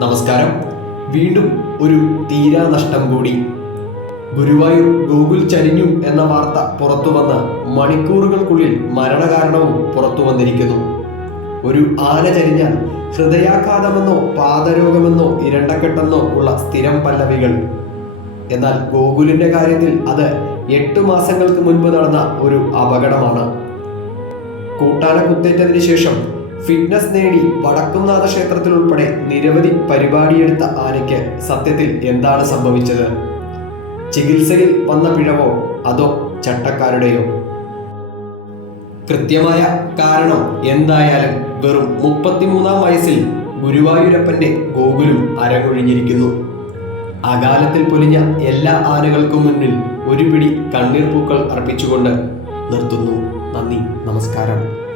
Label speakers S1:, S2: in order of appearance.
S1: നമസ്കാരം. വീണ്ടും ഒരു തീരാനഷ്ടം കൂടി. ഗുരുവായൂർ ഗൂഗിൾ ചരിഞ്ഞു എന്ന വാർത്ത പുറത്തു വന്ന് മണിക്കൂറുകൾക്കുള്ളിൽ മരണകാരണവും പുറത്തു വന്നിരിക്കുന്നു. ഒരു ആന ചരിഞ്ഞാൽ ഹൃദയാഘാതമെന്നോ പാദരോഗമെന്നോ ഇരണ്ടക്കെട്ടെന്നോ ഉള്ള സ്ഥിരം പല്ലവികൾ. എന്നാൽ ഗോകുലിന്റെ കാര്യത്തിൽ അത് എട്ട് മാസങ്ങൾക്ക് മുൻപ് നടന്ന ഒരു അപകടമാണ്. കൂട്ടാന കുത്തേറ്റതിന് ശേഷം ഫിറ്റ്നസ് നേടി വടക്കുംനാഥ ക്ഷേത്രത്തിൽ ഉൾപ്പെടെ നിരവധി പരിപാടിയെടുത്ത ആനയ്ക്ക് സത്യത്തിൽ എന്താണ് സംഭവിച്ചത്? ചികിത്സയിൽ വന്ന പിഴവോ? അതോ ചട്ടക്കാരുടെയോ? കൃത്യമായ കാരണം എന്തായാലും വെറും മുപ്പത്തിമൂന്നാം വയസ്സിൽ ഗുരുവായൂരപ്പന്റെ ഗോകുലും അരങ്ങൊഴിഞ്ഞിരിക്കുന്നു. അകാലത്തിൽ പൊലിഞ്ഞ എല്ലാ ആനകൾക്കും മുന്നിൽ ഒരു പിടി കണ്ണീർ പൂക്കൾ അർപ്പിച്ചുകൊണ്ട് നിർത്തുന്നു. നന്ദി. നമസ്കാരം.